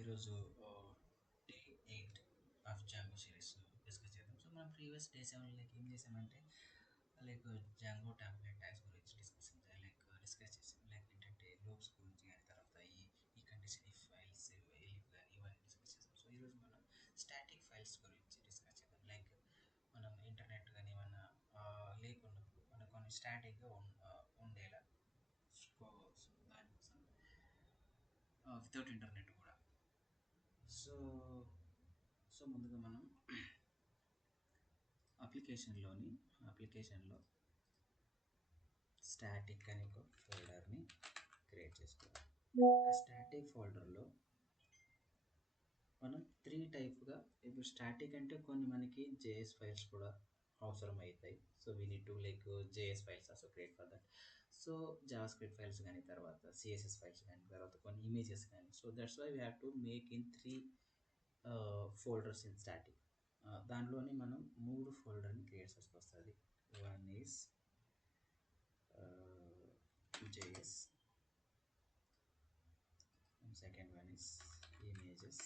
ఈరోజు day 8 of Django series discuss చేద్దాం. So మనం ప్రీవియస్ డే 7 ఏం చేసామంటే జాంగో టాబ్లెట్ ట్యాగ్స్ గురించి డిస్కస్ చేసాం. ఏంటంటే లూప్స్ గురించి కానీ తర్వాత ఈ కండిషన్ ఈ ఫైల్స్ ఎలిఫ్ కానీ ఇవన్నీ డిస్కస్ చేసాం. సో ఈరోజు మనం స్టాటిక్ ఫైల్స్ గురించి డిస్కస్ చేద్దాం. మనం ఇంటర్నెట్ కానీ ఏమన్నా లేకున్నప్పుడు మనకు కొన్ని స్టాటిక్గా ఉండేలా సో దానికోసం వితౌట్ ఇంటర్నెట్ కూడా. సో సో ముందుగా మనం అప్లికేషన్లో స్టాటిక్ అని ఒక ఫోల్డర్ని క్రియేట్ చేసుకోవాలి. ఆ స్టాటిక్ ఫోల్డర్లో మనం 3 టైప్గా, ఇప్పుడు స్టాటిక్ అంటే కొన్ని మనకి జేఎస్ ఫైల్స్ కూడా అవసరం అవుతాయి. So we need to JS files also create for that. So JavaScript files కానీ తర్వాత సిఎస్ఎస్ ఫైల్స్ కానీ తర్వాత కొన్ని ఇమేజెస్ కానీ. So that's why we have to make in 3 folders in static. దాంట్లోని మనం 3 ఫోల్డర్ని క్రియేట్ చేసి వస్తుంది. One is JS, and second one is images,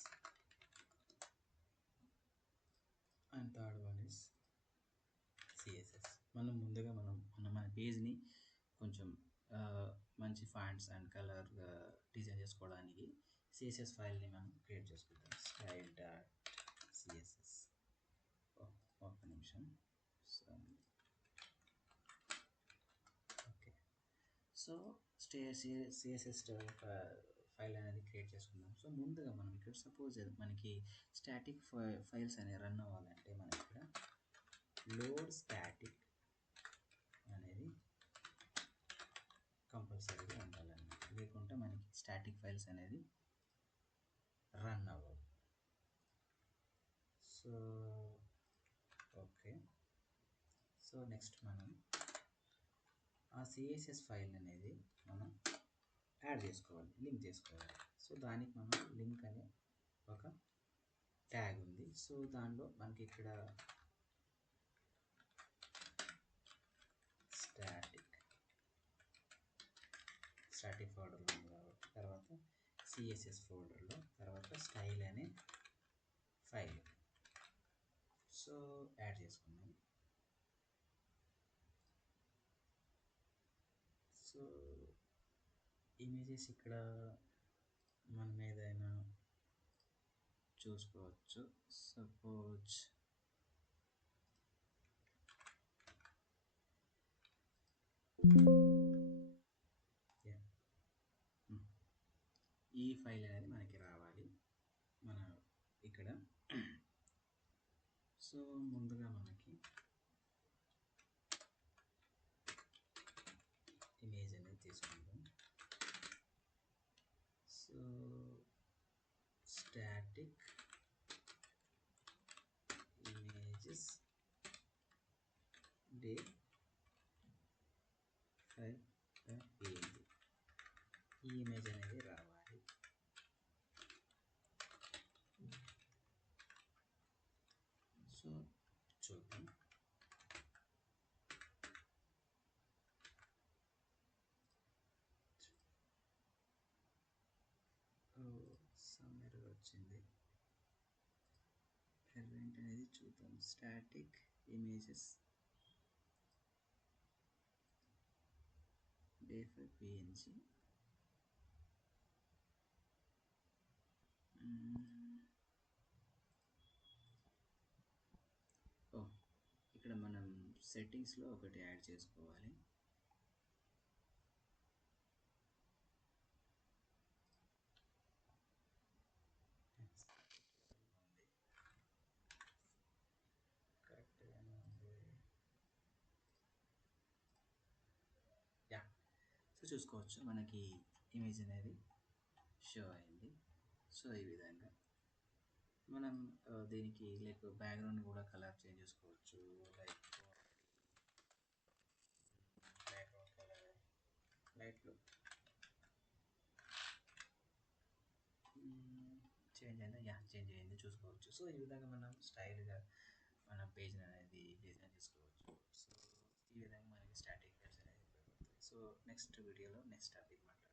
and third one is CSS. మనం ముందుగా మన పేజ్ని కొంచెం మంచి ఫాంట్స్ అండ్ కలర్ డిజైన్ చేసుకోవడానికి సిఎస్ఎస్ ఫైల్ని మనం క్రియేట్ చేసుకుంటాం. Style dot CSS. ఒక నిమిషం. ఓకే, సో సిఎస్ఎస్ ఫైల్ అనేది క్రియేట్ చేసుకుందాం. సో ముందుగా మనం ఇక్కడ సపోజ్ మనకి స్టాటిక్ ఫైల్స్ అనేవి రన్ అవ్వాలంటే మనం ఇక్కడ లోడ్ స్టాటిక్ అనేది కంపల్సరీగా ఉండాలన్నమాట. లేకుంటే మనకి స్టాటిక్ ఫైల్స్ అనేది రన్ అవ్వవు. సో ఓకే, సో నెక్స్ట్ మనం ఆ సిఎస్ఎస్ ఫైల్ అనేది మనం యాడ్ చేసుకోవాలి, లింక్ చేసుకోవాలి. సో దానికి మనం లింక్ అనే ఒక ట్యాగ్ ఉంది. సో దానిలో మనకి ఇక్కడ స్టాటిక్ ఫోల్డర్లో ఉంది కాబట్టి తర్వాత సిఎస్ఎస్ ఫోల్డర్లో తర్వాత స్టైల్ అనే ఫైల్ సో యాడ్ చేసుకున్నాం. సో ఇమేజెస్ ఇక్కడ మనం ఏదైనా చూసుకోవచ్చు. సపోజ్ ఈ ఫైల్ అనేది మనకి రావాలి మన ఇక్కడ. సో ముందుగా మనకి ఇమేజ్ అనేది తీసుకుంటాం. సో స్టాటిక్ ఇమేజెస్ డే 5 ఈ ఇమేజ్ అనేది రావాలి. సో చూద్దాం. సమ్మర్ వచ్చింది. ఎర్రెంట్ అనేది చూద్దాం. Static images day 5 PNG. ఇక్కడ మనం సెట్టింగ్స్లో ఒకటి యాడ్ చేసుకోవాలి. కరెక్ట్గానే ఉంది. యా, సో చూసుకోవచ్చు మనకి ఇమేజ్ అనేది షో అయింది. సో ఈ విధంగా మనం దీనికి బ్యాక్గ్రౌండ్ కూడా కలర్ చేంజ్ చేసుకోవచ్చు. బ్యాక్గ్రౌండ్ కలర్ లైట్లో చేంజ్ అయిందా? చేంజ్ అయింది, చూసుకోవచ్చు. సో ఈ విధంగా మనం స్టైల్గా మన పేజ్ అనేది డిజైన్ చేసుకోవచ్చు. సో ఈ విధంగా మనకి స్టాటిక్ ఫైల్స్ అనేది ఉపయోగపడుతుంది. సో నెక్స్ట్ వీడియోలో నెక్స్ట్ టాపిక్ మాట్లాడతాం.